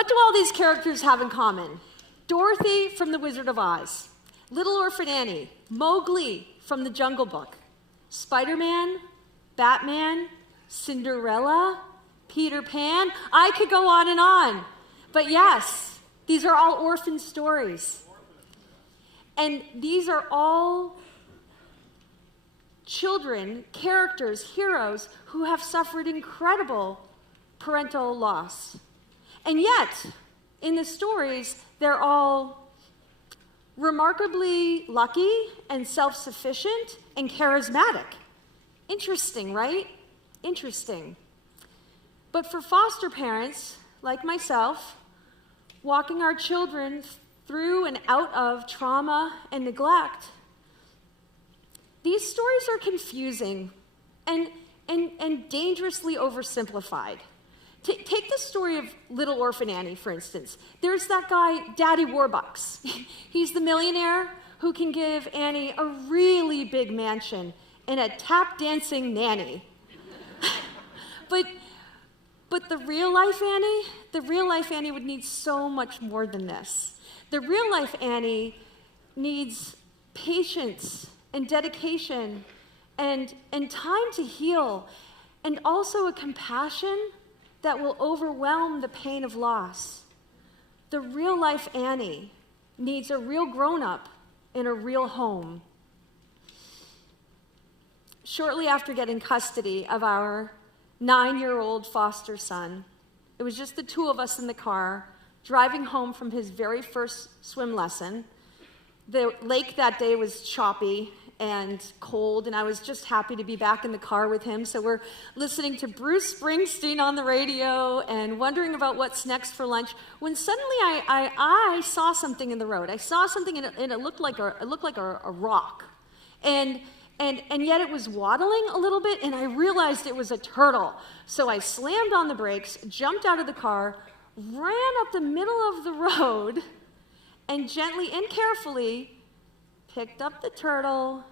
What do all these characters have in common? Dorothy from The Wizard of Oz, Little Orphan Annie, Mowgli from The Jungle Book, Spider-Man, Batman, Cinderella, Peter Pan. I could go on and on. But yes, these are all orphan stories. And these are all children, characters, heroes who have suffered incredible parental loss. And yet, in the stories, they're all remarkably lucky and self-sufficient and charismatic. Interesting, right? Interesting. But for foster parents, like myself, walking our children through and out of trauma and neglect, these stories are confusing and dangerously oversimplified. Take the story of Little Orphan Annie, for instance. There's that guy, Daddy Warbucks. He's the millionaire who can give Annie a really big mansion and a tap-dancing nanny. But the real-life Annie would need so much more than this. The real-life Annie needs patience and dedication and time to heal, and also a compassion that will overwhelm the pain of loss. The real-life Annie needs a real grown-up in a real home. Shortly after getting custody of our 9-year-old foster son, it was just the two of us in the car, driving home from his very first swim lesson. The lake that day was choppy and cold, and I was just happy to be back in the car with him. So we're listening to Bruce Springsteen on the radio and wondering about what's next for lunch, when suddenly I saw something in the road. I saw something, and it looked like a rock. And yet it was waddling a little bit, and I realized it was a turtle. So I slammed on the brakes, jumped out of the car, ran up the middle of the road, and gently and carefully picked up the turtle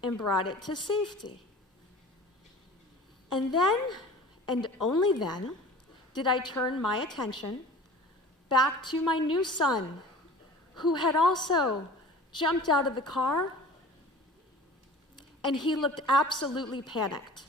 and brought it to safety. And then, and only then, did I turn my attention back to my new son, who had also jumped out of the car, and he looked absolutely panicked.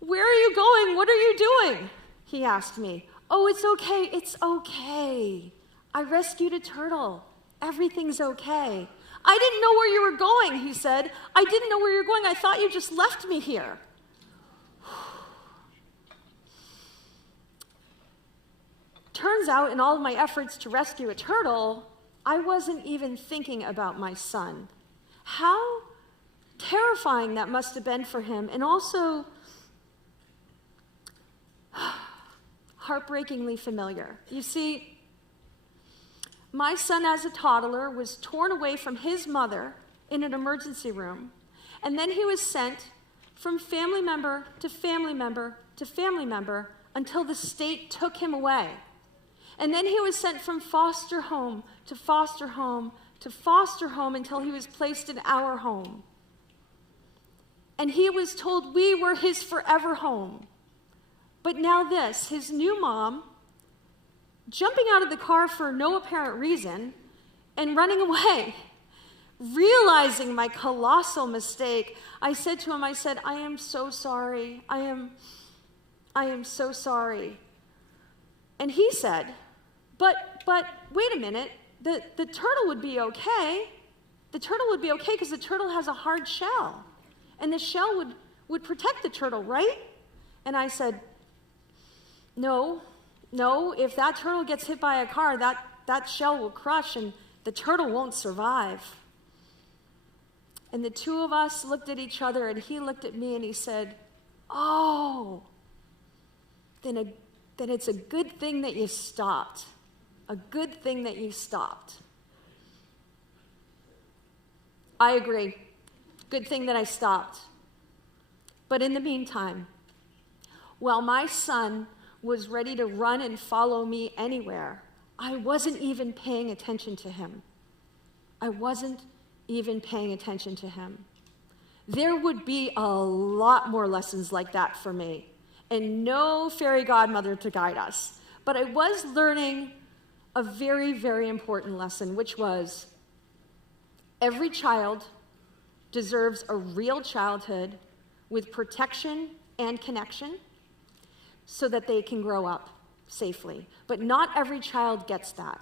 "Where are you going? What are you doing?" he asked me. "Oh, it's okay, it's okay. I rescued a turtle. Everything's okay." "I didn't know where you were going," he said. "I didn't know where you were going. I thought you just left me here." Turns out, in all of my efforts to rescue a turtle, I wasn't even thinking about my son. How terrifying that must have been for him, and also heartbreakingly familiar. You see, my son as a toddler was torn away from his mother in an emergency room, and then he was sent from family member to family member to family member until the state took him away. And then he was sent from foster home to foster home to foster home until he was placed in our home. And he was told we were his forever home. But now this, his new mom, jumping out of the car for no apparent reason and running away. Realizing my colossal mistake, I said to him, I am so sorry. I am so sorry. And he said, but wait a minute, the turtle would be okay. The turtle would be okay because the turtle has a hard shell. And the shell would protect the turtle, right? And I said, no, if that turtle gets hit by a car, that shell will crush and the turtle won't survive. And the two of us looked at each other, and he looked at me and he said, oh, then it's a good thing that you stopped. A good thing that you stopped. I agree. Good thing that I stopped. But in the meantime, while my son was ready to run and follow me anywhere, I wasn't even paying attention to him. I wasn't even paying attention to him. There would be a lot more lessons like that for me, and no fairy godmother to guide us. but I was learning a very, very important lesson, which was every child deserves a real childhood with protection and connection so that they can grow up safely. But not every child gets that.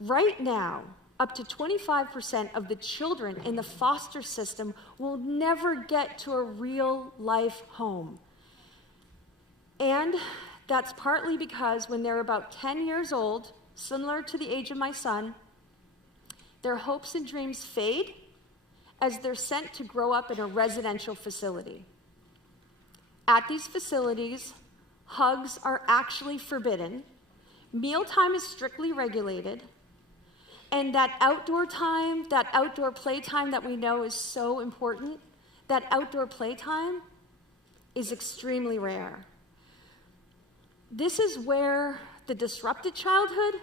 Right now, up to 25% of the children in the foster system will never get to a real life home. And that's partly because when they're about 10 years old, similar to the age of my son, their hopes and dreams fade as they're sent to grow up in a residential facility. At these facilities, hugs are actually forbidden, mealtime is strictly regulated, and that outdoor time, that outdoor playtime that we know is so important, that outdoor playtime is extremely rare. This is where the disrupted childhood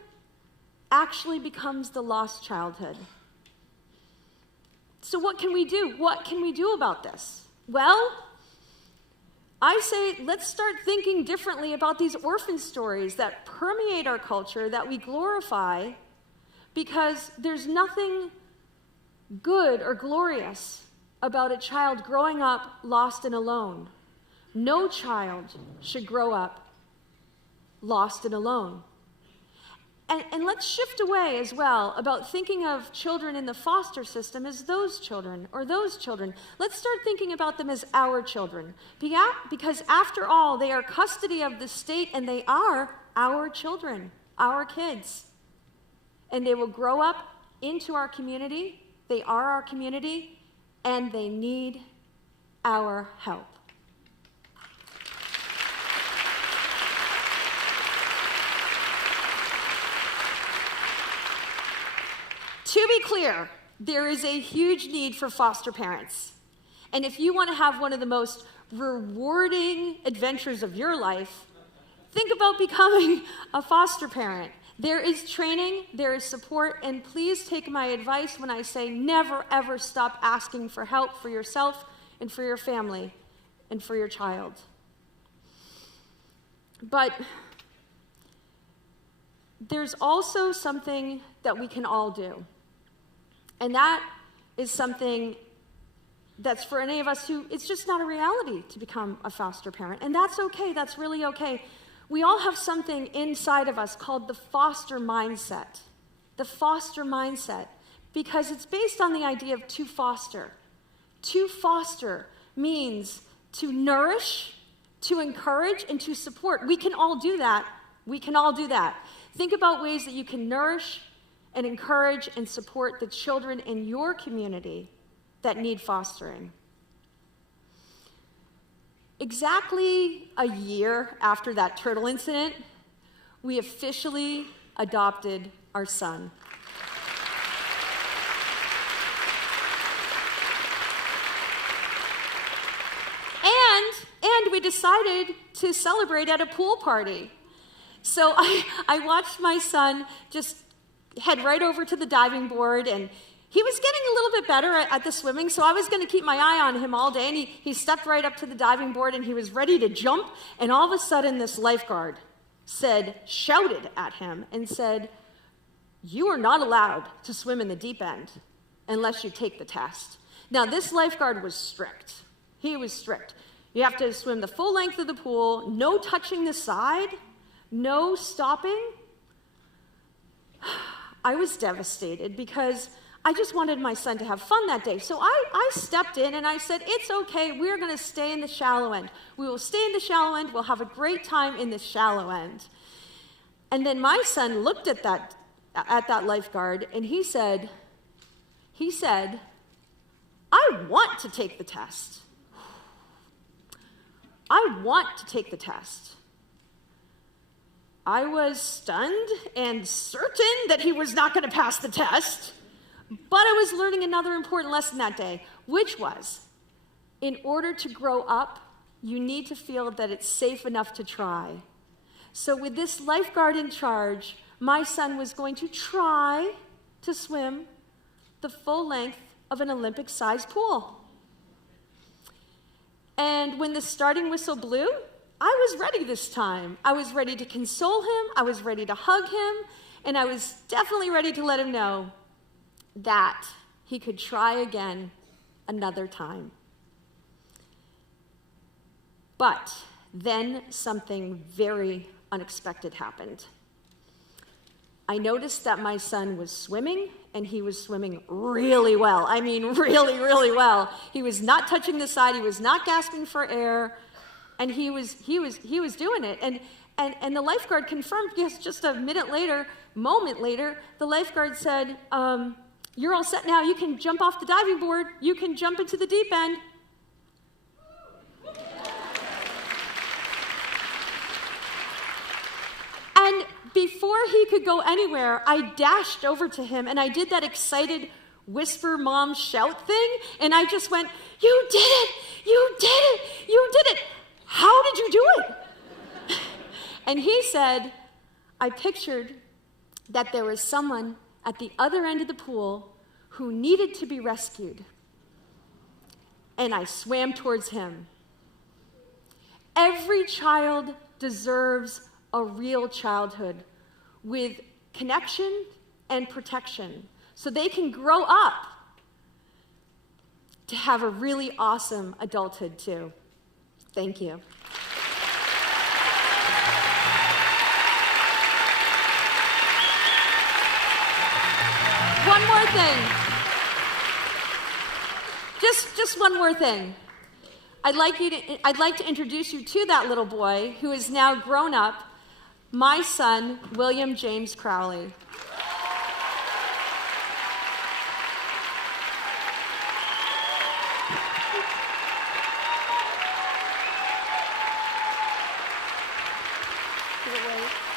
actually becomes the lost childhood. So what can we do? What can we do about this? Well, I say let's start thinking differently about these orphan stories that permeate our culture, that we glorify, because there's nothing good or glorious about a child growing up lost and alone. No child should grow up lost and alone. And let's shift away as well about thinking of children in the foster system as those children or those children. Let's start thinking about them as our children. Because after all, they are custody of the state and they are our children, our kids. And they will grow up into our community. They are our community, and they need our help. To be clear, there is a huge need for foster parents. And if you want to have one of the most rewarding adventures of your life, think about becoming a foster parent. There is training, there is support, and please take my advice when I say never ever stop asking for help for yourself and for your family and for your child. But there's also something that we can all do. And that is something that's for any of us who, it's just not a reality to become a foster parent. And that's okay, that's really okay. We all have something inside of us called the foster mindset. The foster mindset, because it's based on the idea of to foster. To foster means to nourish, to encourage, and to support. We can all do that. We can all do that. Think about ways that you can nourish and encourage and support the children in your community that need fostering. Exactly a year after that turtle incident, we officially adopted our son. And we decided to celebrate at a pool party. So I watched my son just head right over to the diving board, and he was getting a little bit better at the swimming, so I was going to keep my eye on him all day, and he stepped right up to the diving board, and he was ready to jump, and all of a sudden this lifeguard shouted at him and said, "You are not allowed to swim in the deep end unless you take the test." Now, this lifeguard was strict. He was strict. You have to swim the full length of the pool, no touching the side, no stopping. I was devastated because I just wanted my son to have fun that day. So I stepped in and I said, "It's okay, we're going to stay in the shallow end. We will stay in the shallow end. We'll have a great time in the shallow end." And then my son looked at that lifeguard and he said, "I want to take the test. I want to take the test." I was stunned and certain that he was not going to pass the test, but I was learning another important lesson that day, which was, in order to grow up, you need to feel that it's safe enough to try. So with this lifeguard in charge, my son was going to try to swim the full length of an Olympic-sized pool. And when the starting whistle blew, I was ready this time. I was ready to console him, I was ready to hug him, and I was definitely ready to let him know that he could try again another time. But then something very unexpected happened. I noticed that my son was swimming, and he was swimming really well. I mean, really, really well. He was not touching the side. He was not gasping for air, and he was doing it. And the lifeguard confirmed, because just a moment later, the lifeguard said, "You're all set now. You can jump off the diving board. You can jump into the deep end." And before he could go anywhere, I dashed over to him, and I did that excited whisper mom shout thing, and I just went, "You did it! You did it! You did it! How did you do it?" And he said, "I pictured that there was someone at the other end of the pool who needed to be rescued, and I swam towards him." Every child deserves a real childhood with connection and protection, so they can grow up to have a really awesome adulthood too. Thank you. One more thing. Just one more thing. I'd like to introduce you to that little boy who is now grown up, my son, William James Crowley. Give it away.